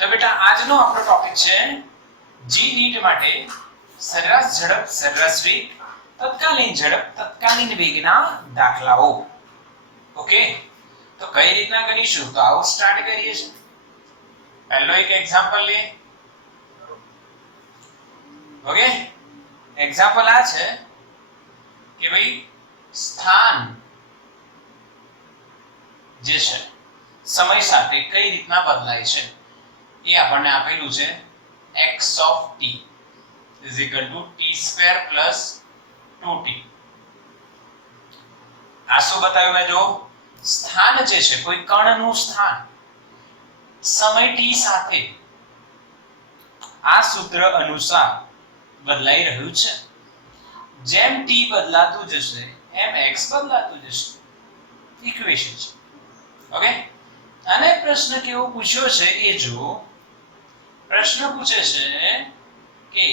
તો બેટા આજનો આપણો ટોપિક છે જી નીટ માટે સરેરાશ ઝડપ, સરેરાશ વેગ, તત્કાલીન ઝડપ, તત્કાલીન વેગના દાખલાઓ. ઓકે, તો કઈ રીતના કરીશું? તો આવો સ્ટાર્ટ કરીએ છીએ. પહેલો એક એક્ઝામ્પલ લે. ઓકે, એક્ઝામ્પલ આ છે કે ભાઈ સ્થાન જે છે સમય સાથે કઈ રીતના બદલાય છે એ આપણને આપેલું છે. x of t is equal to t square plus 2t. આ શું બતાવ્યું મેં? જો સ્થાન જે છે કોઈ કણનું સ્થાન સમય t સાથે આ સૂત્ર અનુસાર બદલાઈ રહ્યું છે. જેમ t બદલાતું જશે એમ x બદલાતું જશે. ઇક્વેશન છે. ઓકે, અને પ્રશ્ન કેવો પૂછ્યો છે એ જો. પ્રશ્ન પૂછે છે કે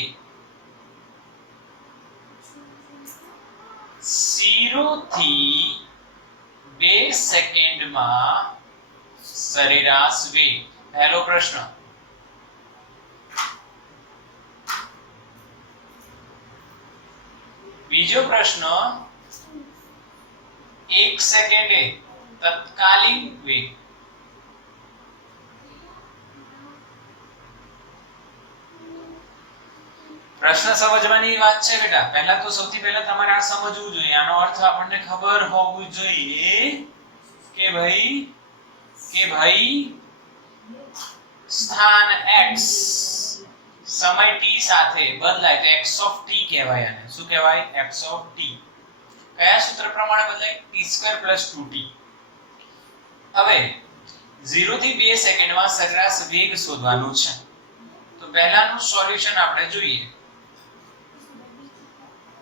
0 થી 2 સેકન્ડમાં સરેરાશ વેગ. પહેલો પ્રશ્ન. બીજો પ્રશ્ન 1 સેકન્ડે તત્કાલીન વેગ. પ્રશ્ન સમજવાની વાત છે બેટા. પહેલા તો સૌથી પહેલા તમારે આ સમજવું જોઈએ. આનો અર્થ આપણને ખબર હોવું જોઈએ કે ભાઈ સ્થાન x સમય t સાથે બદલાય તો x of t કહેવાય. આને શું કહેવાય? x of t. કયા સૂત્ર પ્રમાણે બદલાય? t² + 2t. હવે 0 થી 2 સેકન્ડમાં સરેરાશ વેગ શોધવાનું છે. તો પહેલાનું સોલ્યુશન આપણે જોઈએ.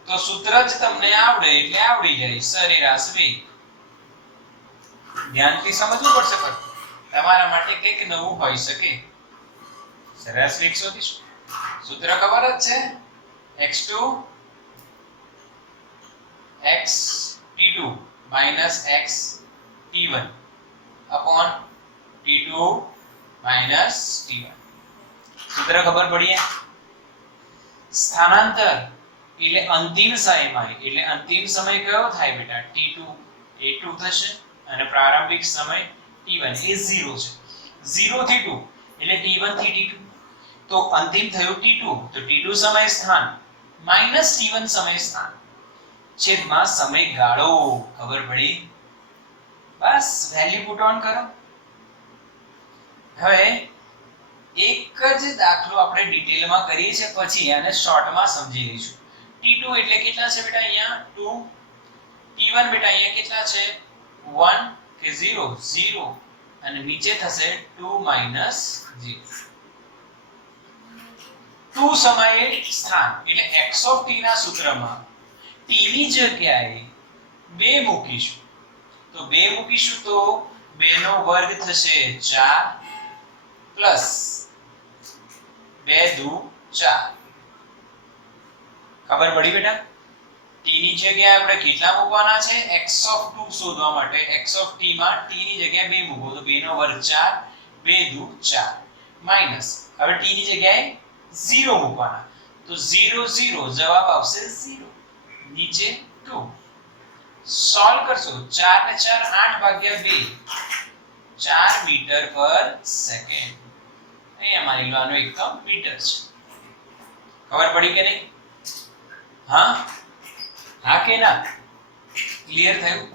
તો સૂત્ર જ તમને આવડે એટલે આવડી જાય. સરેરાશ વેગ ધ્યાનથી સમજવું પડશે, પણ તમારા માટે કંઈક નવું હોઈ શકે. સરેરાશ વેગ શોધીશું. સૂત્ર ખબર જ છે. x2 x t2 minus x t1 upon t2 minus t1. સૂત્ર ખબર પડી? સ્થાનાંતર એટલે અંતિમ સમય. એટલે અંતિમ સમય કયો થાય બેટા? t2 એ 2 થશે અને પ્રારંભિક સમય t1 એ 0 છે. 0 થી 2 એટલે t1 થી t2. તો અંતિમ થયું t2. તો t2 સમય સ્થાન minus t1 સમય સ્થાન છેદમાં સમયગાળો. ખબર પડી? બસ વેલ્યુ પુટ ઓન કરો. હવે એક જ દાખલો આપણે ડિટેલમાં કરીએ છીએ, પછી આને શોર્ટમાં સમજી લઈશું. t2 એટલે કેટલા છે બેટા? અહીંયા 2. t1 બેટા અહીંયા કેટલા છે? 1 કે 0 0 અને નીચે થશે 2 - 0. 2 સમયે સ્થાન એટલે x of t ના સૂત્રમાં t ની જગ્યાએ 2 મૂકીશું. તો 2 મૂકીશું તો 2 નો વર્ગ થશે 4 પ્લસ 2 દુ 4. ખબર પડી બેટા? t ની જગ્યાએ આપણે કેટલા મૂકવાના છે? x of 2 શોધવા માટે x of t માં t ની જગ્યાએ 2 મૂકો તો 2 નો વર્ગ 4 2 દુ 4 માઈનસ હવે t ની જગ્યાએ 0 મૂકવાના તો 0 0 જવાબ આવશે 0. નીચે 2 સોલ્વ કરશો. 4 ને 4 8 ભાગ્યા 2 4 મીટર પર સેકન્ડ. અહીંયા માની લો આનો એકમ મીટર છે. ખબર પડી કે નહીં? હા કે ના? ક્લિયર થયું?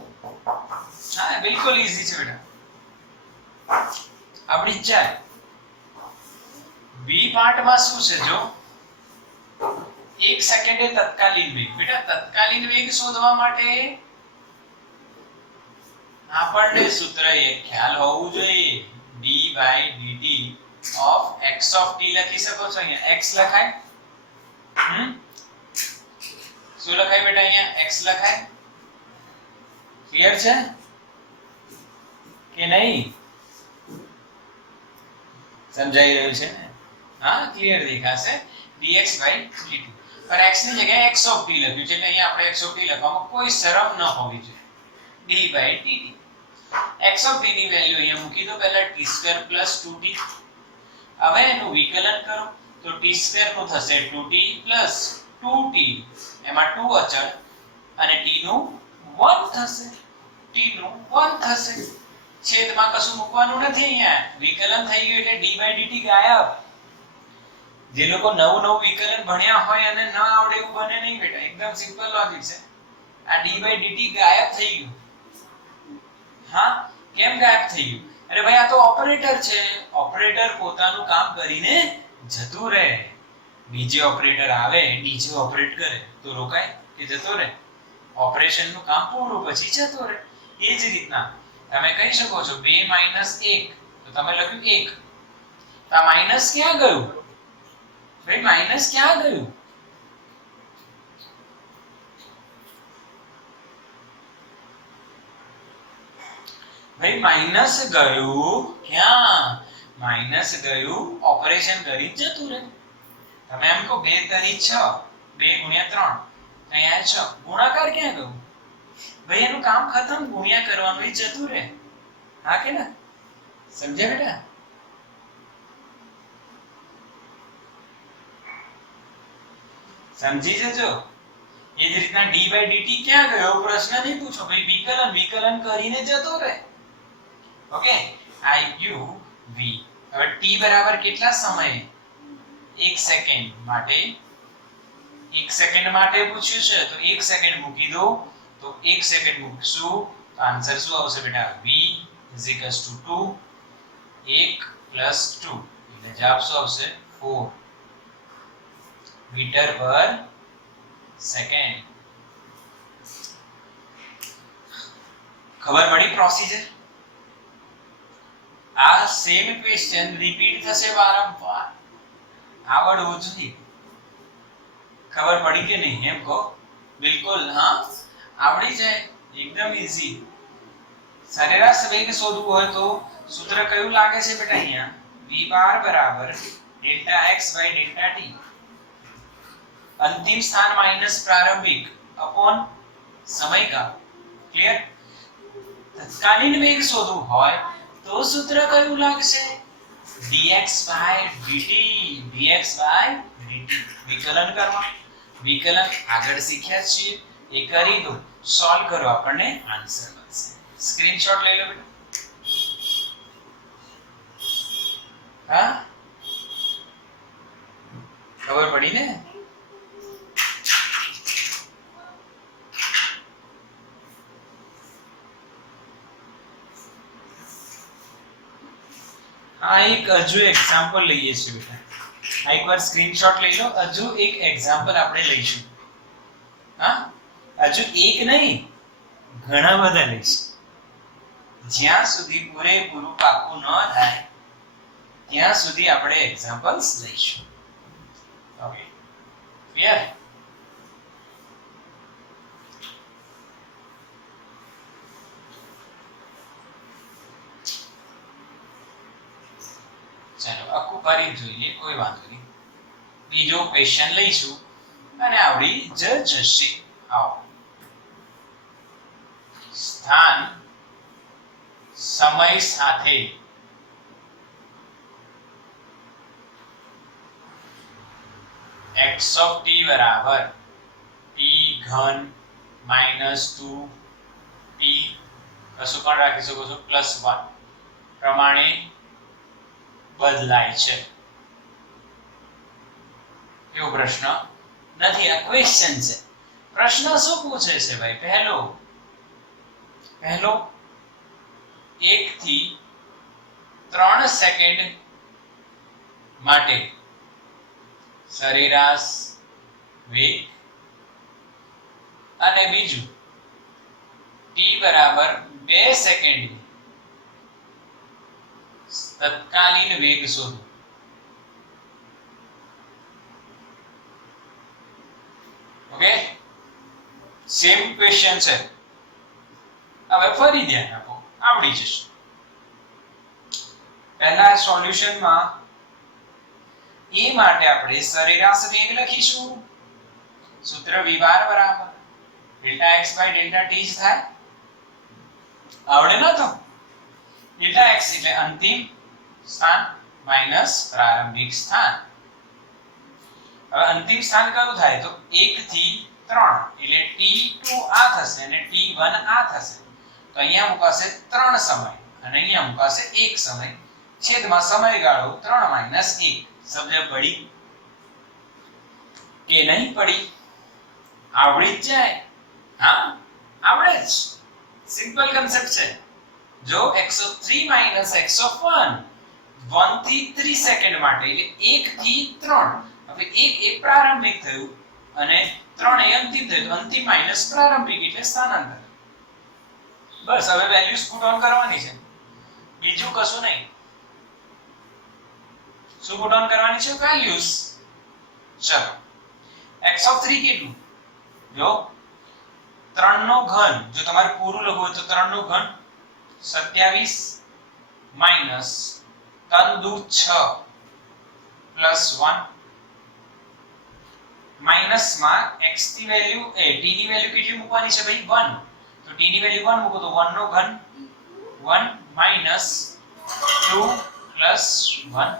હા, બિલકુલ ઈઝી છે બેટા. આપણી જાય. બી પાર્ટમાં શું છે? જો 1 સેકન્ડે તત્કાલીન વેગ. બેટા તત્કાલીન વેગ શોધવા માટે આપણને સૂત્ર એક ખ્યાલ હોવું જોઈએ. d/dt of x of t લખી શકો છો. અહીંયા x લખાય. શું લખાય બેટા? અહીંયા x લખાય. ક્લિયર છે કે નહીં? સમજાઈ રહ્યું છે ને? હા, ક્લિયર દેખાશે. dx/dt પર x ની જગ્યાએ x of t લખ્યું છે એટલે અહીંયા આપણે x of t લખવામાં કોઈ શરમ ન હોવી જોઈએ. d/dt x of t ની વેલ્યુ અહીંયા મૂકી દો પહેલા t² + 2t નું વિકલન કરો તો t² નું થશે 2t 2t, એમાં 2 અચળ અને t નું 1 થશે, t નું 1 થશે. છેદમાં કશું મૂકવાનું નથી, અહીંયા વિકલન થઈ ગયું એટલે d/dt ગાયબ. જે લોકો નવું વિકલન ભણ્યા હોય અને ન આવડે એવું બને નહીં બેટા, એકદમ સિમ્પલ લોજિક છે. આ d/dt ગાયબ થઈ ગયું. હા, કેમ ગાયબ થઈ ગયું? અરે ભાઈ, આ તો ઓપરેટર છે. ઓપરેટર પોતાનું કામ કરીને જતું રહે. બીજે ઓપરેટર આવે, ડીજે ઓપરેટ કરે તો રોકાય કે જતો રહે? ઓપરેશન નું કામ પૂરું પછી જતો રહે. એ જ રીતના તમે કહી શકો છો 2 - 1, તો તમે લખ્યું 1. તો આ માઈનસ ક્યાં ગયું? ભાઈ માઈનસ ક્યાં ગયું? ભાઈ માઈનસ ગયું ક્યાં? માઈનસ ગયું ઓપરેશન કરી જતું રહે. તમે એમ કહો 2 તરી 6, 2 × 3, અહીંયા 6. ગુણાકાર ક્યાં ગયું? ભાઈ એનું કામ ખતમ, ગુણ્યા કરવાનું એ જતું રહે. હા કે ના? સમજ્યા બેટા? સમજી જજો. એ જ રીતના d/dt ક્યાં ગયો પ્રશ્ન નહીં પૂછો ભાઈ, વિકલન કરીને જતો રહે. Okay, iuv. હવે t બરાબર કેટલા સમય? 1 સેકન્ડ માટે. 1 સેકન્ડ માટે પૂછ્યું છે તો 1 સેકન્ડ મૂકી દો. તો 1 સેકન્ડ મૂકશું તો આન્સર શું આવશે બેટા? v = 2. 1 + 2 એટલે જવાબ શું આવશે? 4 મીટર પર સેકન્ડ. ખબર પડી પ્રોસીજર? આ સેમ ક્વેશ્ચન રિપીટ થશે વારંવાર. આવડવું જોઈએ. ખબર પડી કે નહીં એમ કહો? બિલકુલ. હા, આવડી જાય, એકદમ ઈઝી. સરેરાશ વેગ શોધવું હોય તો સૂત્ર કયું લાગે છે બેટા? અહીંયા v = Δx/Δt. અંતિમ સ્થાન માઈનસ પ્રારંભિક અપોન સમયગાળો. ક્લિયર? તત્કાલીન વેગ શોધવું હોય તો સૂત્ર કયું લાગશે? dx/dt. dx/dt. વિકલન કરવા. વિકલન આગળ શીખ્યા છીએ, એ કરી દો, સોલ્વ કરો, આપણને આન્સર મળશે. સ્ક્રીનશોટ લઈ લો બેટા. હા, ખબર પડી ને? આ એક હજુ એક્ઝામ્પલ લઈએ છીએ બેટા. આ એકવાર સ્ક્રીનશોટ લઈ લો. હજુ એક એક્ઝામ્પલ આપણે લઈશું. હા, હજુ એક નહીં, ઘણા બધા લઈશું. જ્યાં સુધી પૂરેપૂરું પાકું ન થાય ત્યાં સુધી આપણે એક્ઝામ્પલ્સ લઈશું. Okay, clear? ચાલો આખું ફરી જોઈએ, કોઈ વાંધો નહીં. બીજો ક્વેશ્ચન લઈશું અને આવડી જશે. આવો. સ્થાન સમય સાથે x of t બરાબર t³ -2t કશું પણ રાખી શકો છો +1 પ્રમાણે બદલાય છે. એવો પ્રશ્ન નથી, આ ક્વેશ્ચન છે. પ્રશ્ન શું પૂછે છે ભાઈ? પહેલો 1 થી 3 સેકન્ડ માટે સરેરાશ વેગ અને બીજું t બરાબર 2 સેકન્ડ તત્કાલીન વેગ શોધો. ઓકે, સેમ ક્વેશ્ચન છે. હવે ફરી ધ્યાન આપો, આવડી જશે. પહેલા સોલ્યુશનમાં એ માટે આપણે સરેરાશ વેગ લખીશું. સૂત્ર v બરાબર Δx/Δt જ થાય. આવડે ન તો? Δx એટલે અંતિમ સ્થાન માઈનસ પ્રારંભિક સ્થાન. હવે અંતિમ સ્થાન કયું થાય તો 1 થી 3 એટલે t2 આ થશે અને t1 આ થશે. તો અહીંયા મુકાશે 3 સમય અને અહીંયા મુકાશે 1 સમય. છેદમાં સમયગાળો 3 - 1. સમજ પડી કે નહીં પડી? આવડી જ જાય. હા, આવડે જ. સિમ્પલ કન્સેપ્ટ છે. જો x of 3 - x of 1 1 થી 3 સેકન્ડ માટે એટલે 1 થી 3. હવે 1 એ પ્રારંભિક થયું અને 3 એ અંતિમ થયું. તો અંતિમ માઈનસ પ્રારંભિક એટલે સ્થાનાંતર. બસ હવે વેલ્યુઝ પુટ ઓન કરવાની છે, બીજું કશું નહીં. શું પુટ ઓન કરવાની છે? વેલ્યુઝ. ચલો, x of 3 કેટલું? જો 3 નો ઘન, જો તમારે પૂરું લખવું હોય તો 3 નો ઘન 27 માઈનસ 3 દુ 6 પ્લસ 1 માઈનસ માં x ની વેલ્યુ t ની વેલ્યુ કેટલી મૂકવાની છે ભાઈ? 1. તો t ની વેલ્યુ 1 મૂકો તો 1 નો ઘન 1 minus 2 plus 1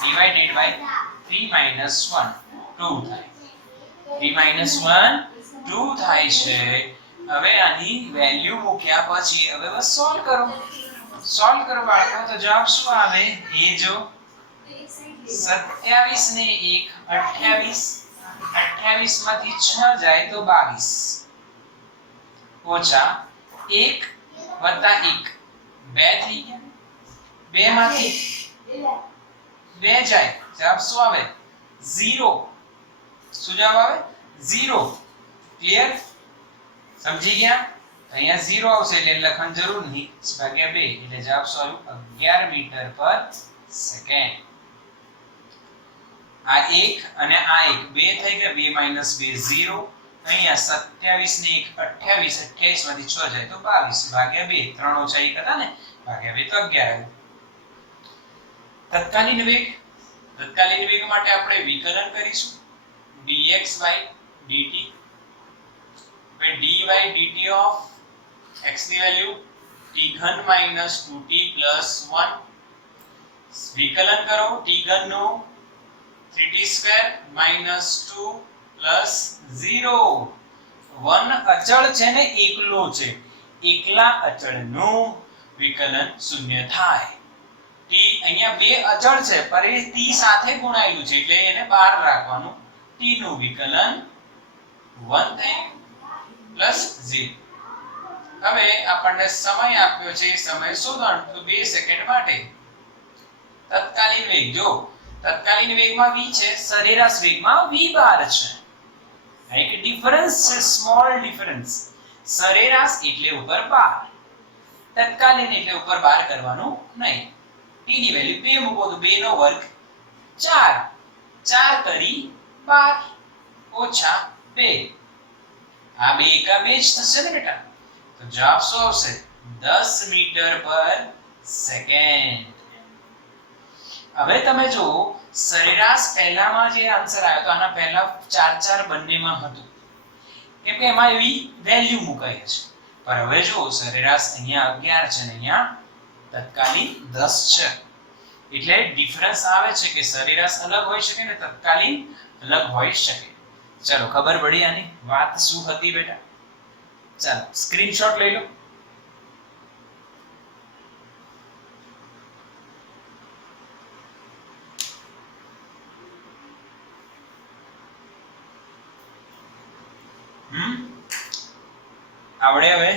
divided by 3 minus 1 2 થાય. 3 માઈનસ 1 2 થાય છે. હવે આની વેલ્યુ મૂક્યા પછી હવે બસ સોલ્વ કરો. સોલ્વ કરો બાળકો, તો જવાબ શું આવે? એ જો 27 ને 1 28, 28 માંથી 6 જાય તો 22 ઓછા 1 વત્તા 1 2 થઈ ગયા. 2 માંથી 2 જાય, જવાબ શું આવે? 0. શું જવાબ આવે? 0. ક્લિયર? સમજી ગયા? અહીંયા 0 આવશે એટલે લખવાની જરૂર નહીં, ભાગ્યા 2 એટલે જવાબ શું આવ્યું? 11 મીટર પર સેકન્ડ. આ 1 અને આ 1 2 થઈ ગયા. 2 માઈનસ 2 0. અહીંયા 27 ને 1 28, 28 માંથી 6 જાય તો 22 ભાગ્યા 2. 3 ઓછા 1 હતા ને, ભાગ્યા 2 તો 11 આવ્યું. તત્કાલીન વેગ. તત્કાલીન વેગ માટે આપણે વિકલન કરીશું dx by dt. dy dt of x ની વેલ્યુ t ઘન minus 2t plus 1. વિકલન કરો t ઘન નું 3t square minus 2 plus 0. 1 અચળ છે ને એકલો છે, એકલા અચળનું વિકલન શૂન્ય થાય. t અહીંયા બે અચળ છે પર એ t સાથે ગુણાયેલું છે એટલે એને બહાર રાખવાનું. t નું વિકલન 1 થાય પ્લસ 0. હવે આપણને સમય આપ્યો છે, સમય શોધવાનો તો 2 સેકન્ડ માટે. તત્કાલીન વેગ, જો તત્કાલીન વેગમાં v છે, સરેરાશ વેગમાં v બાર છે. એક ડિફરન્સ છે, સ્મોલ ડિફરન્સ. સરેરાશ એટલે ઉપર બાર, તત્કાલીન એટલે ઉપર બાર કરવાનું નહીં. t ની વેલ્યુ 2 મૂકો તો 2 નો વર્ગ 4, 4 કરી 12 ઓછા 2. આ 2 એકા 2 જ થશે ને બેટા. તો જવાબ શું આવશે? 10 મીટર પર સેકન્ડ. હવે તમે જો સરેરાશ પહેલામાં જે આન્સર આવ્યો તો આના પહેલા 4 4 બંનેમાં હતું કેમ કે એમાં એવી વેલ્યુ મુકાઈ છે. પર હવે જો સરેરાશ અહીંયા 11 છે ને અહીંયા તત્કાલીન 10 છે એટલે ડિફરન્સ આવે છે કે સરેરાશ અલગ હોઈ શકે ને તત્કાલીન અલગ હોઈ શકે. ચલો, ખબર પડી આની વાત શું હતી બેટા? ચાલો સ્ક્રીનશોટ લઈ લો. આવડે હવે?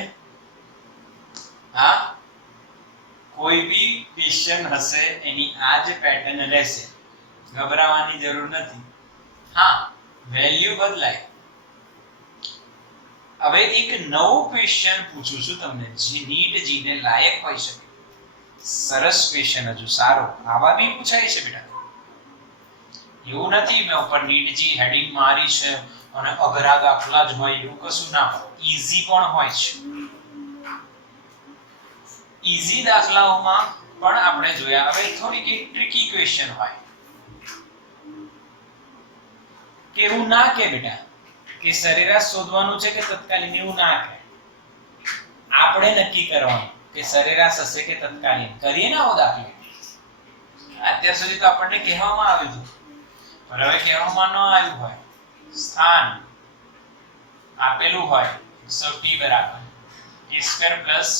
હા, કોઈ બી ક્વેશ્ચન હશે એની આ જ પેટર્ન રહેશે, ગભરાવાની જરૂર નથી. હા, વેલ્યુ બદલાય. હવે એક નવો ક્વેશ્ચન પૂછું છું તમને જે નીટ જી ને લાયક હોઈ શકે. સરસ ક્વેશ્ચન, હજુ સારો આવા બી પૂછાય છે બેટા. એવું નથી મેં ઉપર નીટ જી હેડિંગ મારી છે અને અઘરા દાખલા જ હોય એવું કશું ના હોય. ઈઝી પણ હોય છે. ઈઝી દાખલાઓમાં પણ આપણે જોયા. હવે થોડીક એક ટ્રિકી ક્વેશ્ચન હોય. કેવું ના કે બેટા કે સરેરાશ શોધવાનું છે કે તત્કાલીન, એવું ના કે. આપણે નક્કી કરવાનું કે સરેરાશ હશે કે તત્કાલીન. કરીએ ને આવો દાખલો. અત્યાર સુધી તો આપણને કહેવામાં આવ્યું હતું, પણ હવે કહેવામાં ન આવ્યું હોય, સ્થાન આપેલું હોય so t બરાબર a² પ્લસ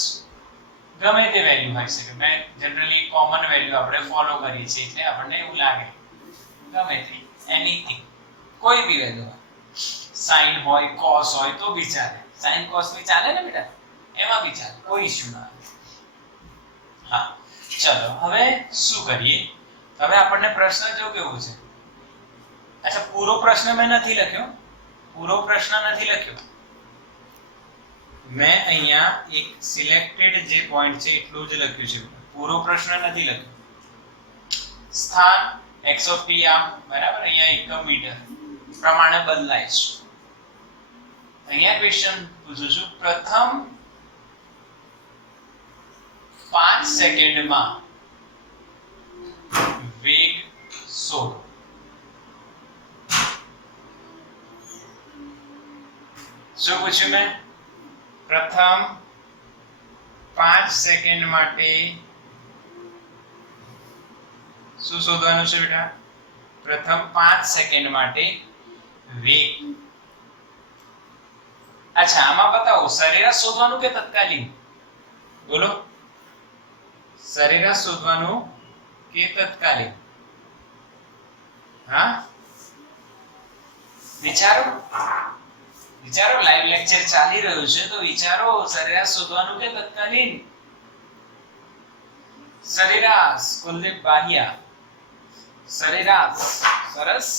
ગમે તે વેલ્યુ હોય શકે. મેં જનરલી કોમન વેલ્યુ આપણે ફોલો કરીએ છીએ એટલે આપણને એવું લાગે ગમે તે એનીથિંગ કોઈ બી વેલ્યુ હોય, sin હોય cos હોય તો બી ચાલે, sin cos બી ચાલે ને બેટા, એમાં બી ચાલે, કોઈ ઇશ્યુ ના આવે. હા ચલો હવે શું કરીએ, હવે આપણને પ્રશ્ન જો કેવું છે, અચ્છા પૂરો પ્રશ્ન મેં નથી લખ્યો, પૂરો પ્રશ્ન નથી લખ્યો મેં અહીંયા એક સિલેક્ટેડ જે પોઈન્ટ છે એટલું જ લખ્યું છે, પૂરો પ્રશ્ન નથી લખ્યો. સ્થાન x ઓફ t આમ બરાબર અહીંયા એકમ મીટર પ્રમાણે બદલાય છે. અહીંયા ક્વેશ્ચન પૂછું છું, પ્રથમ 5 સેકન્ડમાં વેગ શોધો. શું પૂછ્યું મેં? પ્રથમ 5 સેકન્ડ માટે શું શોધવાનું છે બેટા? પ્રથમ 5 સેકન્ડ માટે વેગ. અચ્છા આમાં બતાવો સરેરાશ શોધવાનું કે તત્કાલીન? બોલો, સરેરાશ શોધવાનું કે તત્કાલીન? હા વિચારો વિચારો, લાઈવ લેક્ચર ચાલી રહ્યું છે તો વિચારો, સરેરાશ શોધવાનું કે તત્કાલીન? સરેરાશ, કુલદીપ બાહિયા, સરેરાશ. સરસ,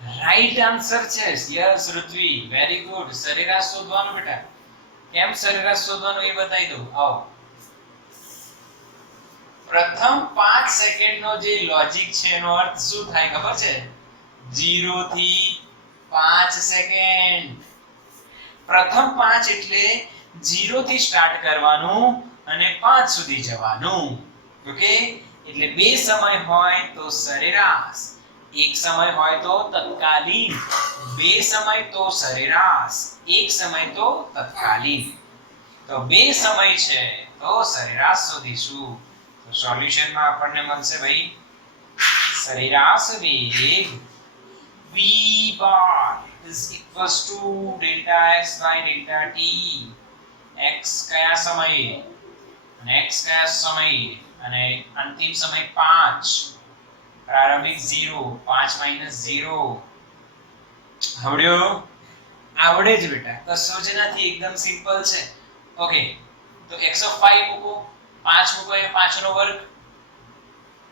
રાઈટ આન્સર છે. Yes Rutvi, very good. સરેરાશ શોધવાનું બેટા. કેમ સરેરાશ શોધવાનું એ બતાવી દઉં, આવો. પ્રથમ 5 સેકન્ડ નો જે લોજિક છે એનો અર્થ શું થાય ખબર છે? 0 થી 5 સેકન્ડ. પ્રથમ 5 એટલે 0 થી સ્ટાર્ટ કરવાનું અને 5 સુધી જવાનું. ઓકે, એટલે બે સમય હોય તો સરેરાશ, એક સમય હોય તો તત્કાલીન, બે સમય તો સરેરાશ, એક સમય તો તત્કાલીન. તો બે સમય છે તો સરેરાશ શોધીશું. તો સોલ્યુશનમાં આપણને મળશે ભાઈ સરેરાશ વેગ v bar is equals to delta x by delta t. x કયા સમયે અને x કયા સમયે અને અંતિમ સમય 5, પ્રારંભિક 0, 5 - 0. આવડ્યો? આવડે જ બેટા, કશો જ નથી, એકદમ સિમ્પલ છે. ઓકે, તો x of 5 મૂકો, 5 મૂકો, એ 5 નો વર્ગ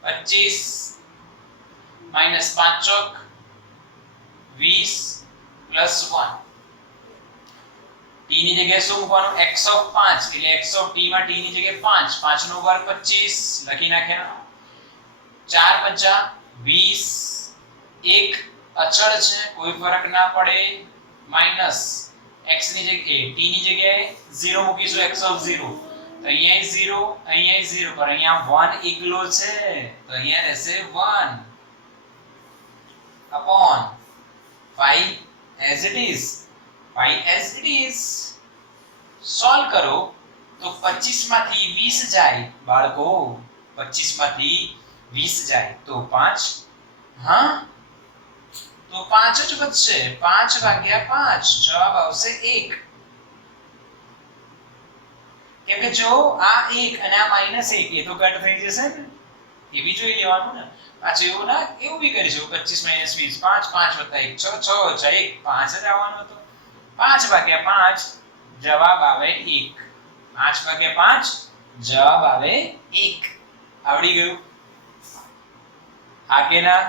25 minus 5 ચોક 20 plus 1. t ની જગ્યાએ શું મૂકવાનું? x of 5 એટલે x of t માં t ની જગ્યાએ 5, 5 નો વર્ગ 25 લખી નાખ્યા. 4 પંચા 20, એક અચળ છે કોઈ ફરક ના પડે, માઈનસ x ની જગ્યાએ t ની જગ્યાએ 0 મૂકીશું, x of 0 તો અહીંયા 0, અહીંયા 0, પર અહીંયા 1 એકલો છે તો અહીંયા રહેશે 1 upon 5 as it is. 5 as it is. Solve કરો તો 25 માંથી 20 જાય બાળકો, 25 માંથી 20 જાય તો 5, હા તો 5 જ વધશે. 5 ભાગ્યા 5 જવાબ આવશે 1. કેમ કે જો આ 1 અને આ -1 એ તો કટ થઈ જશે ને, એ બી જોઈ લેવાનું ને. પાછું એવું ના, એવું બી કરીશું 25 - 20, 5, 5 + 1 6, 6 + 1 5 જ આવવાનો હતો. 5 ભાગ્યા 5 જવાબ આવે 1. 5 ભાગ્યા 5 જવાબ આવે 1. આવડી ગયું? હા કે ના?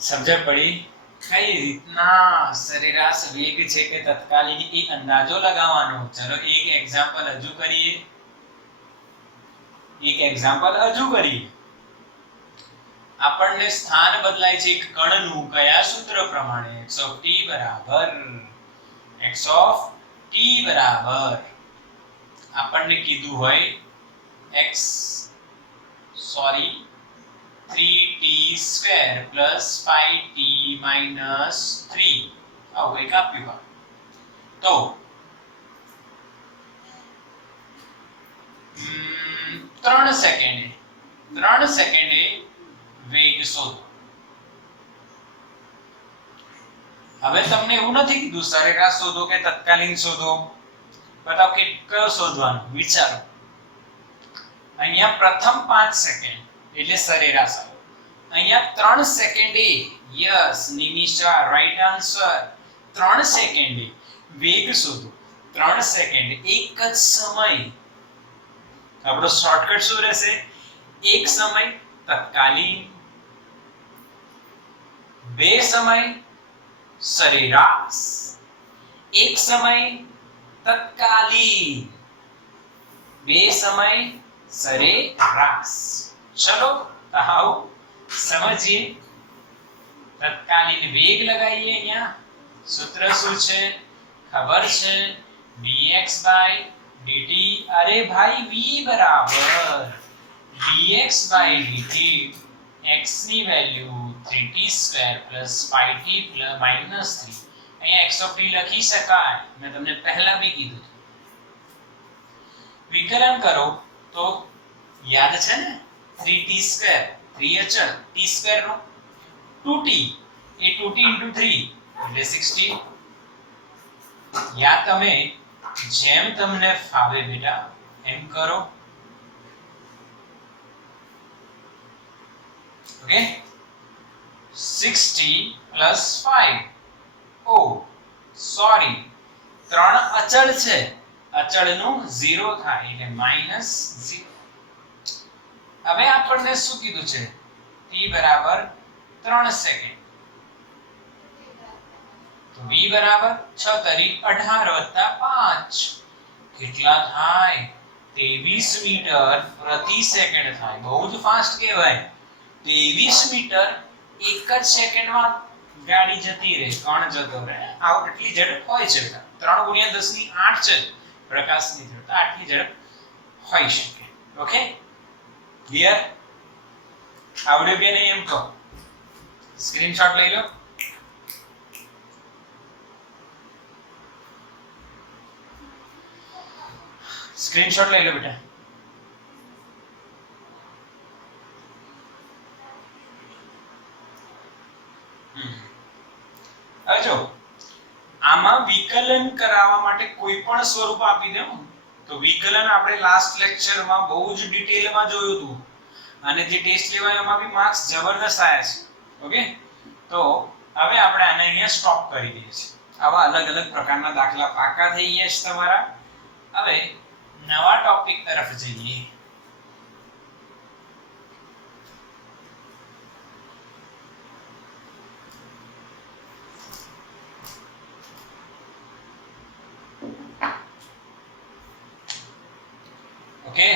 સમજણ પડી? કઈ રીતના સરેરાશ વેગ છે કે તત્કાલીન એ અંદાજો લગાવવાનો. ચલો એક એક્ઝામ્પલ હજુ કરીએ, એક એક્ઝામ્પલ હજુ કરીએ. આપણને સ્થાન બદલાય છે એક કણનું, કયા સૂત્ર પ્રમાણે? x of t બરાબર આપણને કીધું હોય 3t² + 5t - 3 આવું એક આપ્યું હોય તો 3 સેકન્ડે વેગ શોધો. હવે તમને એવું નથી કીધું સરેરાશ શોધો કે તત્કાલીન શોધો. બતાવો કે કયો શોધવાનો વિચારો. અહીંયા પ્રથમ 5 સેકન્ડ એટલે સરેરાશ આવે. અહીંયા 3 સેકન્ડે, યસ નિમિષા રાઈટ આન્સર. 3 સેકન્ડે વેગ શોધો. 3 સેકન્ડ એક જ સમય. આપણો શોર્ટકટ શું રહેશે? એક સમય તત્કાલીન, બે સમય સરેરાશ, એક સમય તત્કાલીન, બે સમય સરેરાશ. ચલો આવો સમજીએ. તત્કાલીન વેગ લગાવીએ. અહીંયા સૂત્ર શું છે ખબર છે? dx/dt. અરે ભાઈ v બરાબર dx/dt x ની વેલ્યુ 3t² + 5t - 3. અહીંયા x of t લખી શકાય. મેં તમને પહેલા બી કીધું. વિકલન કરો તો યાદ છે ને 3t², 3 અચળ, t² નો 2t એ 2t * 3 એટલે 16. યા તમે જેમ તમને ફાવે બેટા એમ કરો. ઓકે 60 + 5. ઓ સોરી 3 અચળ છે. અચળનું 0 થાય એટલે -0. હવે આપણને શું કીધું છે? t બરાબર 3 સેકન્ડ. તો v બરાબર 6 તરી 18 + 5 કેટલા થાય? 23 મીટર પ્રતિ સેકન્ડ થાય. બહુ જ ફાસ્ટ કહેવાય. 23 મીટર એક જ સેકન્ડમાં ગાડી જતી રહે, કણ જતો રહે. આવું એટલી ઝડપ હોય છે. 3 × 10⁸ છે પ્રકાશની ઝડપ. આટલી ઝડપ હોઈ શકે. Okay clear? આવડે કે નહીં એમ કહો. સ્ક્રીનશોટ લઈ લો. સ્ક્રીનશોટ લઈ લો બેટા. હવે જો આમાં વિકલન કરાવવા માટે કોઈ પણ સ્વરૂપ આપી દો તો વિકલન આપણે લાસ્ટ લેક્ચરમાં બહુ જ ડિટેલમાં જોયું હતું. અને જે ટેસ્ટ લેવાય એમાં બી માર્ક્સ જબરદસ્ત આવ્યા છે. ઓકે તો હવે આપણે આને અહીંયા સ્ટોપ કરી દઈએ છીએ. આવા અલગ અલગ પ્રકારના દાખલા પાકા થઈ ગયા છે તમારા. હવે નવા ટોપિક તરફ જઈએ. ઓકે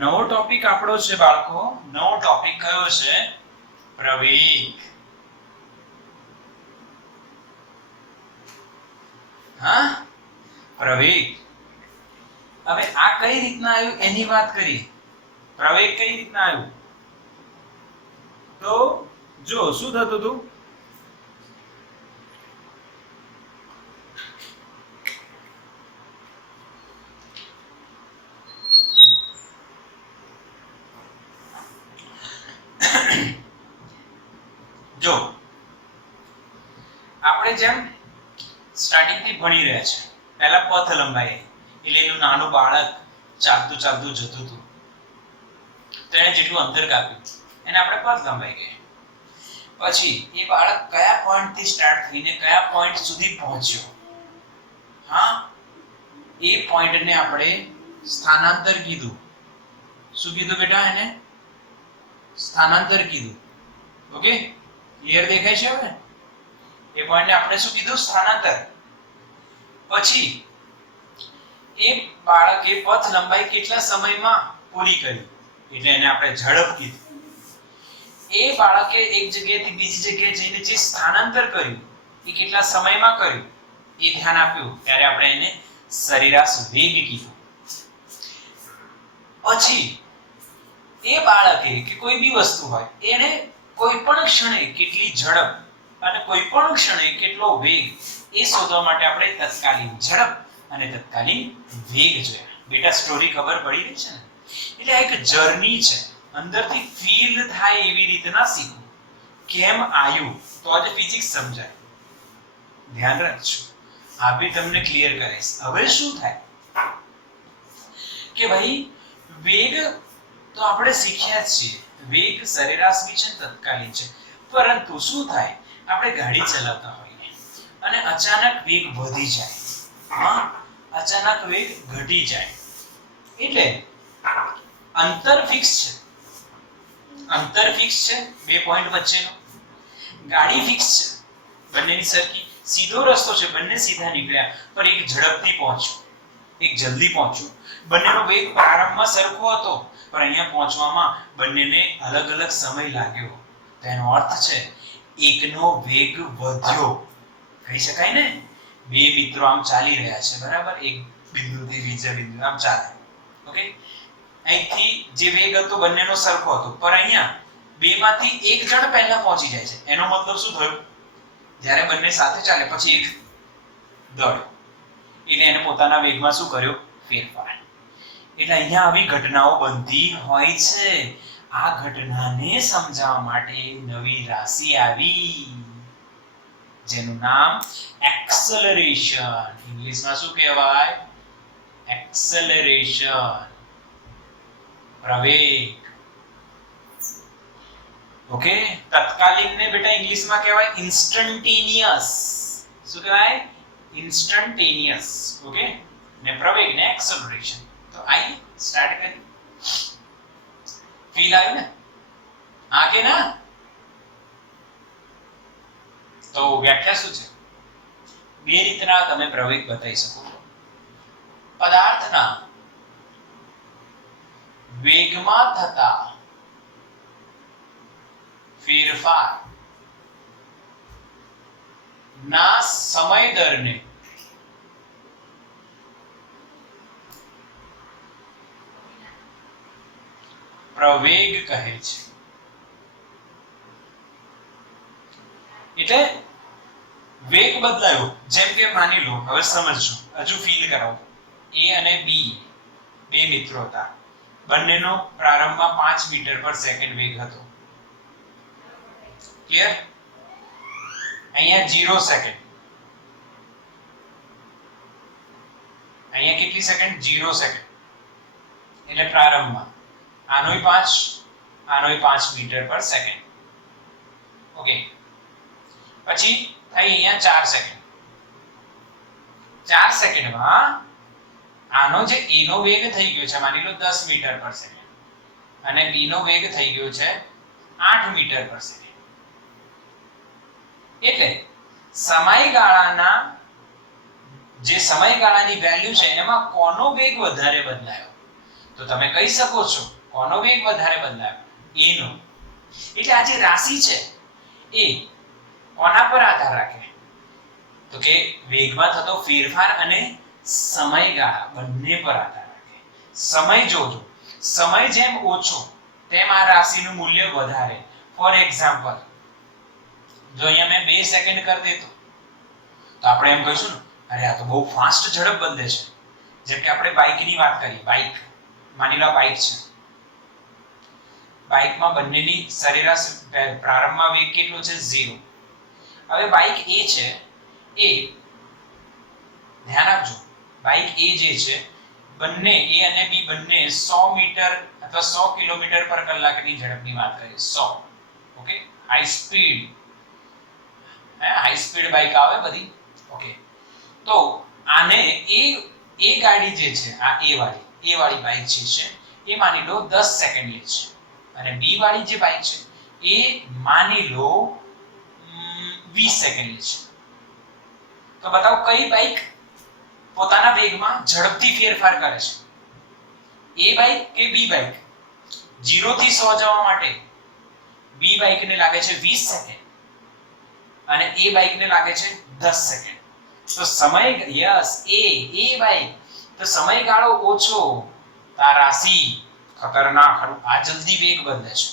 નવો ટોપિક આપણો છે બાળકો. નવો ટોપિક કયો છે? પ્રવેગ. હા પ્રવેગ. હવે આ કઈ રીતના આવ્યું એની વાત કરીએ. પ્રવેગ કઈ રીતના આવ્યું? તો જો શું થતું હતું? જો આપણે જેમ સ્ટાર્ટિંગ થી ભણી રહ્યા છે. પહેલા પથ લંબાઈ એટલે એનું નાનું બાળક ચાલતું ચાલતું જતું હતું. તેણે જેટલું અંતર કાપ્યું એને આપણે પથ લંબાઈ કહે. પછી એ બાળક કયા પોઈન્ટ થી સ્ટાર્ટ થઈને કયા પોઈન્ટ સુધી પહોંચ્યો, હા એ પોઈન્ટ ને આપણે સ્થાનાંતર કીધું. શું કીધું બેટા? એને સ્થાનાંતર કીધું. ઓકે ક્લિયર દેખાય છે? હવે એ પોઈન્ટ ને આપણે શું કીધું? સ્થાનાંતર. પછી એ બાળકે પથ લંબાઈ કેટલા સમયમાં પૂરી કરી એટલે એને આપણે ઝડપ કીધું. એ બાળકે એક જગ્યાએથી બીજી જગ્યાએ જઈને જે સ્થાનાંતર કર્યું એ કેટલા સમયમાં કર્યું એ ધ્યાન આપ્યું ત્યારે આપણે એને સરેરાશ વેગ કીધું. પછી એ બાળકે કે કોઈ બી વસ્તુ હોય એને કોઈ પણ ક્ષણે કેટલી ઝડપ અને કોઈ પણ ક્ષણે કેટલો વેગ એ શોધવા માટે આપણે તત્કાલીન ઝડપ અને તત્કાલીન વેગ જોયા. બેટા સ્ટોરી ખબર પડી ગઈ છે ને? એટલે આ એક જર્ની છે, અંદરથી ફીલ થાય એવી રીતના શીખવું. કેમ આયુ તો આજે ફિઝિક્સ સમજાય. ધ્યાન રાખજો, આ બી તમને ક્લિયર કરીશ. હવે શું થાય કે ભાઈ વેગ તો આપણે શીખ્યા જ છીએ, વેગ સરેરાશ બી છે તત્કાલીન છે. પરંતુ શું થાય, આપણે ગાડી ચલાવતા હોઈએ અને અચાનક વેગ વધી જાય, હા, અચાનક વેગ ઘટી જાય, એટલે અંતર ફિક્સ છે. અંતર ફિક્સ છે બે પોઈન્ટ વચ્ચેનો, ગાડી ફિક્સ છે બંનેની સરખી, સીધો રસ્તો છે, બંને સીધા નીકળ્યા, પર એક ઝડપથી પહોંચ્યો, એક જલ્દી પહોંચ્યો. બંનેનો વેગ પ્રારંભમાં સરખો હતો, પણ અહીંયા પહોંચવામાં બંનેને અલગ અલગ સમય લાગ્યો. તેનો અર્થ છે એકનો વેગ વધ્યો. કહી શકાય ને, બે મિત્રો આમ ચાલી રહ્યા છે, બરાબર, એક બિંદુથી બીજા બિંદુ આમ ચાલે. ઓકે, અહીંથી જે વેગ હતો બંનેનો સરખો હતો, પણ અહીંયા બેમાંથી એક જણ પહેલા પહોંચી જાય છે. એનો મતલબ શું થયો, જ્યારે બંને સાથે ચાલે પછી એક દોડ્યો, એટલે એને પોતાના વેગમાં શું કર્યો, ફેરફાર. એટલે અહીંયા આવી ઘટનાઓ બનતી હોય છે. આ ઘટનાને સમજાવવા માટે નવી રાશિ આવી જેનું નામ એક્સેલરેશન. ઇંગ્લિશમાં શું કહેવાય, એક્સેલરેશન, પ્રવેગ. ઓકે, તત્કાલીનને બેટા ઇંગ્લિશમાં કહેવાય ઇન્સ્ટન્ટેનિયસ. શું કહેવાય, ઇન્સ્ટન્ટેનિયસ. ઓકે, ને પ્રવેગ ને એક્સેલરેશન. તો આઈએ સ્ટાર્ટ કરીએ. ફીલ આવ્યું ને, હા કે ના? તો વ્યાખ્યા શું છે? બે રીતના તમે પ્રવેગ બતાવી શકો છો. પદાર્થના વેગમાં થતા ફેરફાર ના સમય દરને પ્રવેગ કહે છે. એટલે વેગ બદલાયો, જેમ કે માની લો, હવે સમજજો, હજુ ફીલ કરાવો. એ અને બી બે મિત્રો હતા, બંનેનો પ્રારંભમાં 5 મીટર પર સેકન્ડ વેગ હતો. ક્લિયર? અહીંયા 0 સેકન્ડ, અહીંયા કેટલી સેકન્ડ, 0 સેકન્ડ, એટલે પ્રારંભમાં આનોય 5 આનોય 5 મીટર પર સેકન્ડ. ઓકે, પછી થઈ અહીંયા 4 સેકન્ડ. 4 સેકન્ડમાં આનો જે a નો વેગ થઈ ગયો છે માની લો 10 મીટર પર સેકન્ડ અને b નો વેગ થઈ ગયો છે 8 મીટર પર સેકન્ડ. એટલે સમયગાળાના જે સમયગાળાની વેલ્યુ છે એમાં કોનો વેગ વધારે બદલાયો, તો તમે કહી શકો છો કોનો વેગ વધારે બદલાયો, a નો. એટલે આ જે રાશિ છે એ કોના પર આધાર રાખે, તો કે વેગમાં થતો ફેરફાર અને સમયગાળા બંને પર આધાર રાખે. સમય જોજો, સમય જેમ ઓછો તેમ આ રાશિનું મૂલ્ય વધારે. ફોર એક્ઝામ્પલ, જો અહીંયા મેં 2 સેકન્ડ કરી દેતો તો આપણે એમ કહીશું ને, અરે આ તો બહુ ફાસ્ટ ઝડપ બદલે છે. જેમ કે આપણે બાઇકની વાત કરીએ, બાઇક, માની લો બાઇક છે, બાઇકમાં બંનેની સરેરાશ પ્રારંભમાં વેગ કેટલો છે, 0. હવે બાઇક એ છે, એ ધ્યાન આપજો, બાઇક એ જે છે, બંને એ અને બી બંને 100 મીટર અથવા 100 કિલોમીટર પર કલાકની ઝડપની વાત કરીએ, 100. Okay, high speed, high speed bike આવે બધી. ઓકે, તો આને એ ગાડી જે છે, આ એ વાળી બાઇક જે છે એ માની લો 10 સેકન્ડ લે છે, અને બી વાળી જે બાઇક છે એ માની લો 20 સેકન્ડ લે છે. તો બતાવો કઈ બાઇક પોતાના વેગમાં ઝડપથી ફેરફાર કરે છે, એ બાઇક કે બી બાઇક? 0 થી 100 જવા માટે બી બાઇકને લાગે છે 20 સેકન્ડ અને એ બાઇકને લાગે છે 10 સેકન્ડ. તો સમય, યસ, એ બાઇક, તો સમયગાળો ઓછો, તો આ રાશિ ખતરનાક. આ જલ્દી વેગ બદલે છે,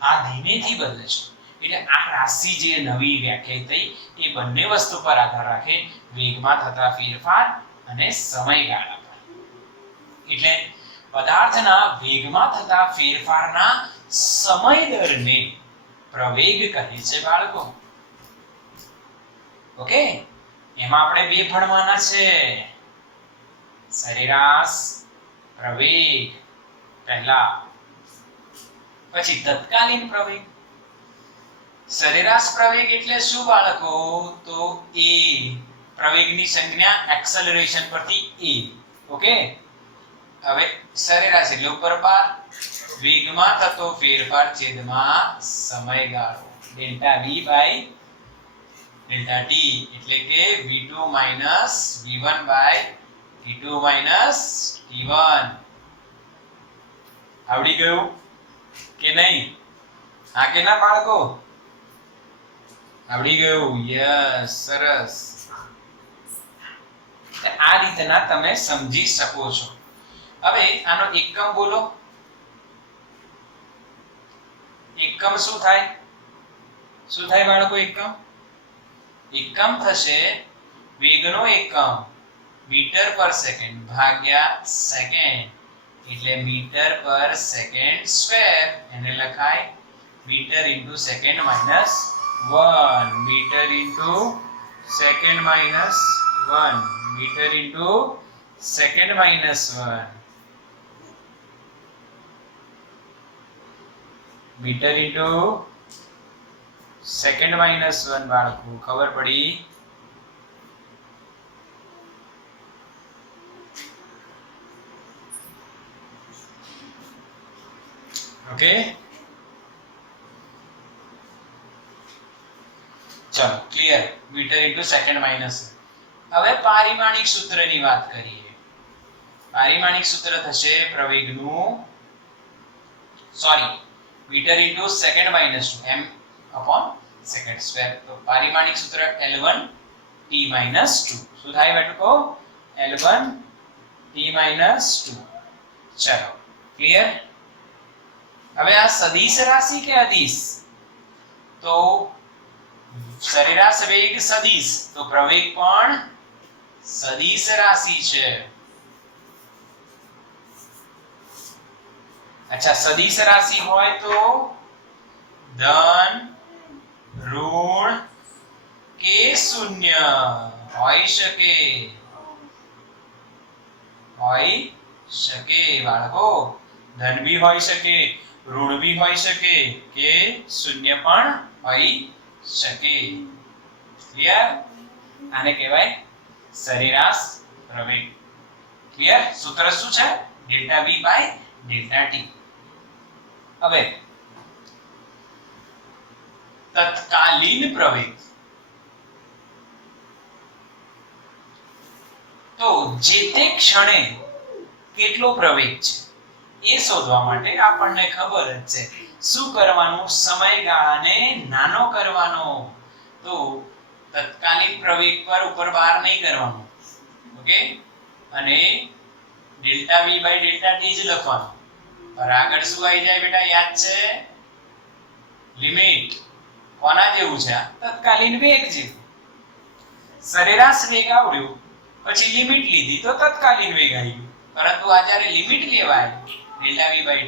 આ ધીમેથી બદલે છે. એટલે આ રાશિ જે નવી વ્યાખ્યાયિત થઈ એ બંને વસ્તુ પર આધાર રાખે, વેગમાં થતા ફેરફાર અને સમયગાળા પર. એટલે પદાર્થના વેગમાં થતા ફેરફારના સમય દરને પ્રવેગ કહે છે બાળકો. ઓકે, એમાં આપણે બે ભણવાના છે, સરેરાશ પ્રવેગ પહેલા, પછી તત્કાલીન પ્રવેગ. સરેરાશ પ્રવેગ એટલે શું બાળકો? તો a, પ્રવેગની સંજ્ઞા એક્સેલરેશન પરથી a. ઓકે, હવે સરેરાશ એટલે ઉપર પાર, વેગમાં થતો ફેરફાર છેદમાં સમયગાળો, delta v by delta t, એટલે કે v2 v1 by t2 t1. આવડી ગયું કે નહીં? હા કે ના બાળકો? આવડી ગયું? યસ, સરસ. આ રીતના તમે સમજી શકો છો. હવે આનો એકમ બોલો. એકમ શું થાય? શું થાય બાળકો એકમ? એકમ થશે વેગનો એકમ મીટર પર સેકન્ડ ભાગ્યા સેકન્ડ, એટલે મીટર પર સેકન્ડ સ્ક્વેર. એને લખાય metre into second minus 1, metre into second minus 1, metre into second minus 1, metre into second minus 1. બાળકો ખબર પડી? ઓકે, ચલો clear. Metre into second minus. હવે પારિમાણિક સૂત્રની વાત કરીએ. પારિમાણિક સૂત્ર થશે પ્રવેગનું, sorry, metre into second minus 2 m upon second square. તો પારિમાણિક સૂત્ર L1 t minus 2. શું થાય બેટકો? L1 t minus 2. ચલો ક્લિયર. હવે આ સદિશ રાશિ કે અદિશ? તો સરેરાશ વેગ સદિશ, તો પ્રવેગ પણ સદિશ રાશિ છે. અચ્છા, સદિશ રાશિ હોય તો ધન, ઋણ કે શૂન્ય હોઈ શકે. હોઈ શકે બાળકો. ધન भी હોઈ શકે, ઋણ भी હોઈ શકે, કે શૂન્ય પણ હોઈ શકે. ક્લિયર? આને કહેવાય સરેરાશ પ્રવેગ. ક્લિયર? સૂત્ર શું છે? Delta v by delta t. હવે તત્કાલીન પ્રવેગ. તો જે તે ક્ષણે કેટલો પ્રવેગ છે એ શોધવા માટે આપણને ખબર જ છે શું કરવાનું? સમયગાળાને નાનો કરવાનો. તો તત્કાલીન પ્રવેગ પર ઉપર બાર નહીં કરવાનું. ઓકે, અને delta v by delta t જ લખવાનું. પર આગળ શું આવી જાય બેટા? યાદ છે? લિમિટ. કોના જેવું છે? તત્કાલીન વેગ જેવું. સરેરાશ વેગ આવડ્યો, પછી લિમિટ લીધી તો તત્કાલીન વેગ આવી ગયો. પરંતુ આ જ્યારે લિમિટ લેવાય delta v by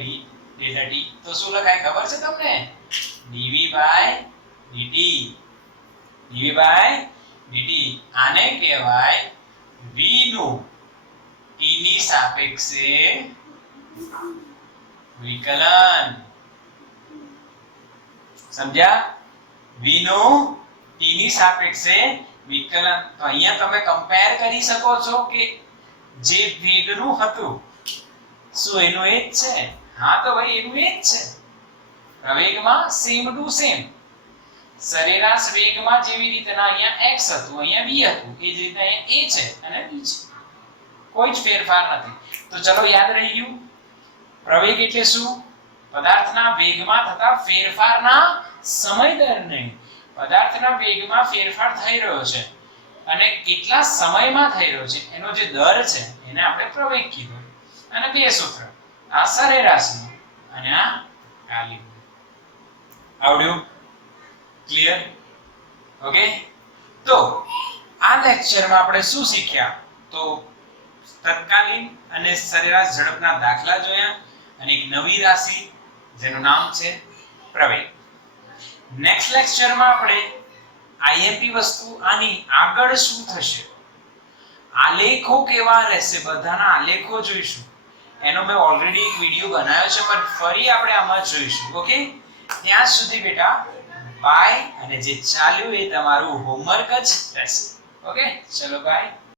delta t, તો શું લખાય ખબર છે તમને? dv by dt. dv by dt. આને કહેવાય v નું t ની સાપેક્ષે વિકલન. સમજ્યા? v નું t ની સાપેક્ષે વિકલન. તો અહીંયા તમે કમ્પેર કરી શકો છો કે જે વેગનું હતું શું એનું એ જ છે? હા, તો ભાઈ એનું એ જ છે. પ્રવેગમાં સેમ ટુ સેમ. સરેરાશ વેગમાં જેવી રીતના અહીંયા x હતું, અહીંયા v હતું, એ જ રીતે અહીંયા a છે અને b છે. કોઈ જ ફેરફાર નથી. તો ચલો યાદ રહી ગયું. પ્રવેગ એટલે શું? પદાર્થના વેગમાં થતા ફેરફારના સમય દરને. પદાર્થના વેગમાં ફેરફાર થઈ રહ્યો છે અને કેટલા સમયમાં થઈ રહ્યો છે એનો જે દર છે એને આપણે પ્રવેગ કીધો. અને બે સૂત્ર. આ સરેરાશનું અને આ તાલીમનું. આવડ્યું? ક્લિયર? ઓકે. તો આ લેક્ચરમાં આપણે શું શીખ્યા? તો તત્કાલીન અને સરેરાશ ઝડપના દાખલા જોયા અને એક નવી રાશિ જેનું નામ છે પ્રવેગ. નેક્સ્ટ લેક્ચરમાં આપણે આઈએમપી વસ્તુ આની આગળ શું થશે, આલેખો કેવા રહેશે, બધાના આલેખો જોઈશું. એનો મેં ઓલરેડી એક વિડિયો બનાવ્યો છે, પણ ફરી આપણે આમાં જોઈશું. ઓકે. ત્યાં સુધી બેટા બાય, અને જે ચાલ્યું એ તમારું હોમવર્ક જ રહેશે. ઓકે, ચલો બાય.